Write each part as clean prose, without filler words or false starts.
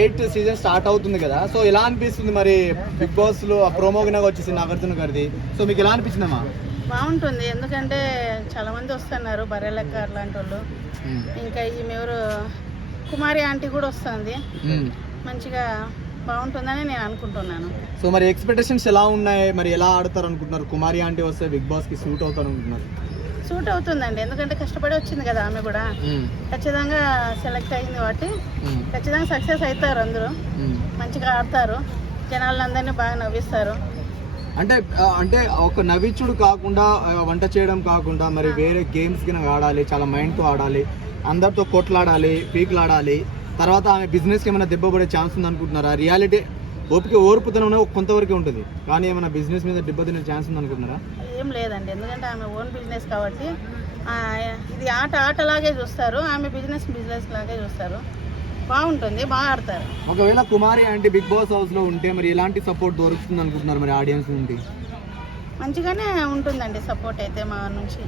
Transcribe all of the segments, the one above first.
8th season start అవుతుంది కదా, so ఎలా అనిపిస్తుంది మరి బిగ్ బాస్ లో ప్రోమో గినగా వచ్చేసి నాగార్జున గారిది, సో మీకు ఎలా అనిపించిందమ్మా? బాగుంటుంది, ఎందుకంటే చాలా మంది వస్తున్నారు, బర్రెలక్క అట్లాంటి వాళ్ళు. ఇంకా ఎవరు కుమారి ఆంటీ కూడా వస్తుంది, మంచిగా బాగుంటుందని నేను అనుకుంటున్నాను. సో మరి ఎక్స్పెక్టేషన్స్ ఎలా ఉన్నాయి, మరి ఎలా ఆడతారు అనుకుంటున్నారు? కుమారి ఆంటీ వస్తే బిగ్ బాస్ కి సూట్ అవుతారు అనుకుంటున్నారు? సూట్ అవుతుందండి, ఎందుకంటే కష్టపడి వచ్చింది కదా ఆమె కూడా. ఖచ్చితంగా సెలెక్ట్ అయింది కాబట్టి ఖచ్చితంగా సక్సెస్ అవుతారు. అందరూ మంచిగా ఆడతారు, జనాలందరినీ బాగా నవ్విస్తారు. అంటే ఒక నవ్వించుడు కాకుండా, వంట చేయడం కాకుండా మరి వేరే గేమ్స్ కింద ఆడాలి, చాలా మైండ్తో ఆడాలి, అందరితో కొట్లాడాలి, పీకులాడాలి. తర్వాత ఆమె బిజినెస్కి ఏమైనా దెబ్బ పడే ఛాన్స్ ఉంది అనుకుంటున్నారా? రియాలిటీ ఓర్పుతనం కొంతవరకే ఉంటుంది, కానీ ఏమైనా బిజినెస్ మీద దెబ్బ తినే ఛాన్స్ ఉంది అనుకుంటున్నారా? ఏం లేదండి, ఎందుకంటే ఆమె ఓన్ బిజినెస్ కాబట్టి ఇది ఆటలాగే చూస్తారు, ఆమె బిజినెస్ లాగే చూస్తారు. బాగుంటుంది, బాగా ఆడతారు. ఒకవేళ కుమారి అంటే బిగ్ బాస్ హౌస్ లో ఉంటే మరి ఎలాంటి సపోర్ట్ దొరుకుతుంది అనుకుంటున్నారు మరి ఆడియన్స్ నుండి? మంచిగానే ఉంటుందండి సపోర్ట్ అయితే మా నుంచి.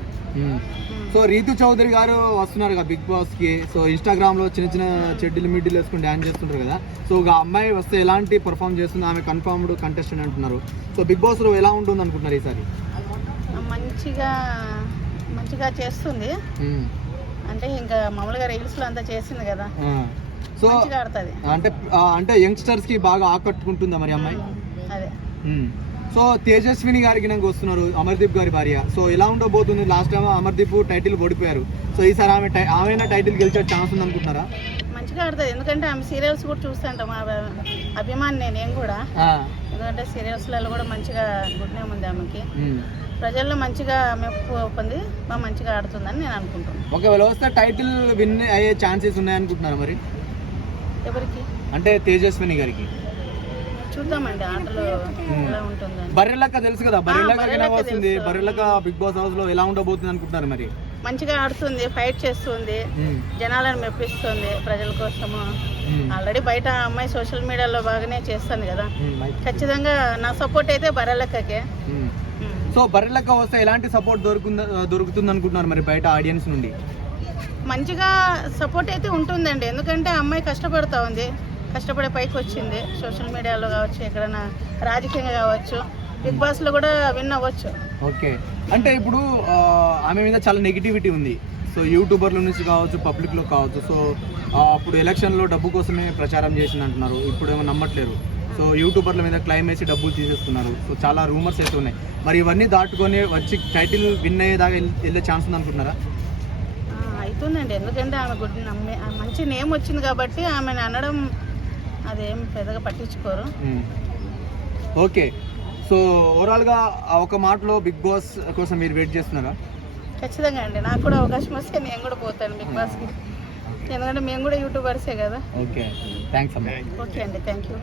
సో రీతు చౌదరి గారు వస్తున్నారు కదా బిగ్ బాస్ కి, సో ఇన్స్టాగ్రామ్ లో చిన్న చిన్న చెడ్డీలు మిడ్డీలు వేసుకుని డాన్స్ చేస్తుంటారు కదా, సో ఒక అమ్మాయి వస్తే ఎలాంటి పర్ఫామ్ చేస్తుంది, ఆమె కన్ఫర్మ్డ్ కంటెస్టెంట్ అంటున్నారు. సో బిగ్ బాస్ లో ఎలా ఉంటుంది అనుకుంటున్నారు ఈసారి? మంచిగా చేస్తుంది, అంటే ఇంకా మామూలుగా రీల్స్ లో అంతా చేసింది కదా, సో ఆడుతుంది. అంటే యంగ్స్టర్స్ కి బాగా ఆకట్టుకుంటుందా మరి అమ్మాయి? అదే. సో తేజస్విని గారికి నాకు వస్తున్నారు, అమర్దీప్ గారి భార్య. సో ఎలా ఉండబోతుంది? లాస్ట్ టైం అమర్దీప్ టైటిల్ ఓడిపోయారు, సో ఈసారి ఆమె టైటిల్ గెలిచే ఛాన్స్ ఉంది అనుకుంటున్నారా? మంచిగా ఆడుతుంది, ఎందుకంటే ఆమె సీరియల్స్ కూడా చూస్తుంటాం, మా అభిమాని నేను కూడా. ఎందుకంటే సీరియల్స్లలో కూడా మంచిగా గుడ్ నేమ్ ఉంది ఆమెకి, ప్రజల్లో మంచిగా మెప్పు పొంది బాగా మంచిగా ఆడుతుందని నేను అనుకుంటున్నాను. ఒకవేళ వస్తే టైటిల్ విన్ అయ్యే ఛాన్సెస్ ఉన్నాయనుకుంటున్నారు మరి? ఎవరికి అంటే తేజస్విని గారికి. చూద్దామండి ఆటలో ఎలా ఉంటుందని. బర్రెలక్క తెలుసు కదా, బర్రెలక్క ఎలా వస్తుంది, బర్రెలక్క బిగ్ బాస్ హౌస్ లో ఎలా ఉండబోతుంది అనుకుంటున్నారు మరి? మంచిగా ఆడుతుంది, ఫైట్ చేస్తుంది, జనాలను మెప్పిస్తుంది ప్రజల కోసము. ఆల్రెడీ బయట అమ్మాయి సోషల్ మీడియాలో బాగానే చేస్తుంది కదా, ఖచ్చితంగా నా సపోర్ట్ అయితే బర్రెలక్కకే. సో బర్రెలక్క వస్తే ఎలాంటి సపోర్ట్ దొరుకుతుంది అనుకుంటున్నారు మరి బయట ఆడియన్స్ నుండి? మంచిగా సపోర్ట్ అయితే ఉంటుందండి, ఎందుకంటే అమ్మాయి కష్టపడుతూ ఉంది, కష్టపడే పైకి వచ్చింది. సోషల్ మీడియాలో కావచ్చు, ఎక్కడైనా రాజకీయంగా కావచ్చు, బిగ్ బాస్లో కూడా విన్ అవ్వచ్చు. ఓకే, అంటే ఇప్పుడు ఆమె మీద చాలా నెగిటివిటీ ఉంది, సో యూట్యూబర్ల నుంచి కావచ్చు, పబ్లిక్లో కావచ్చు. సో అప్పుడు ఎలక్షన్లో డబ్బు కోసమే ప్రచారం చేసింది అంటున్నారు, ఇప్పుడు ఏమో నమ్మట్లేరు. సో యూట్యూబర్ల మీద క్లైమ్ వేసి డబ్బులు తీసేస్తున్నారు, సో చాలా రూమర్స్ అయితే ఉన్నాయి. మరి ఇవన్నీ దాటుకొని వచ్చి టైటిల్ విన్ అయ్యేదాకా వెళ్ళే ఛాన్స్ ఉంది అనుకుంటున్నారా? అవుతుందండి, ఎందుకంటే ఆమె మంచి నేమ్ వచ్చింది కాబట్టి ఆమెను అనడం అదేం పెద్దగా పట్టించుకోరు. ఓకే, సో ఓవరాల్గా ఒక మాటలో బిగ్ బాస్ కోసం మీరు వెయిట్ చేస్తున్నారా? ఖచ్చితంగా అండి, నాకు కూడా అవకాశం వస్తే నేను కూడా పోతాను బిగ్ బాస్కి, ఎందుకంటే మేము కూడా యూట్యూబర్సే కదా. ఓకే, థ్యాంక్స్ అమ్మా. ఓకే అండి, థ్యాంక్ యూ.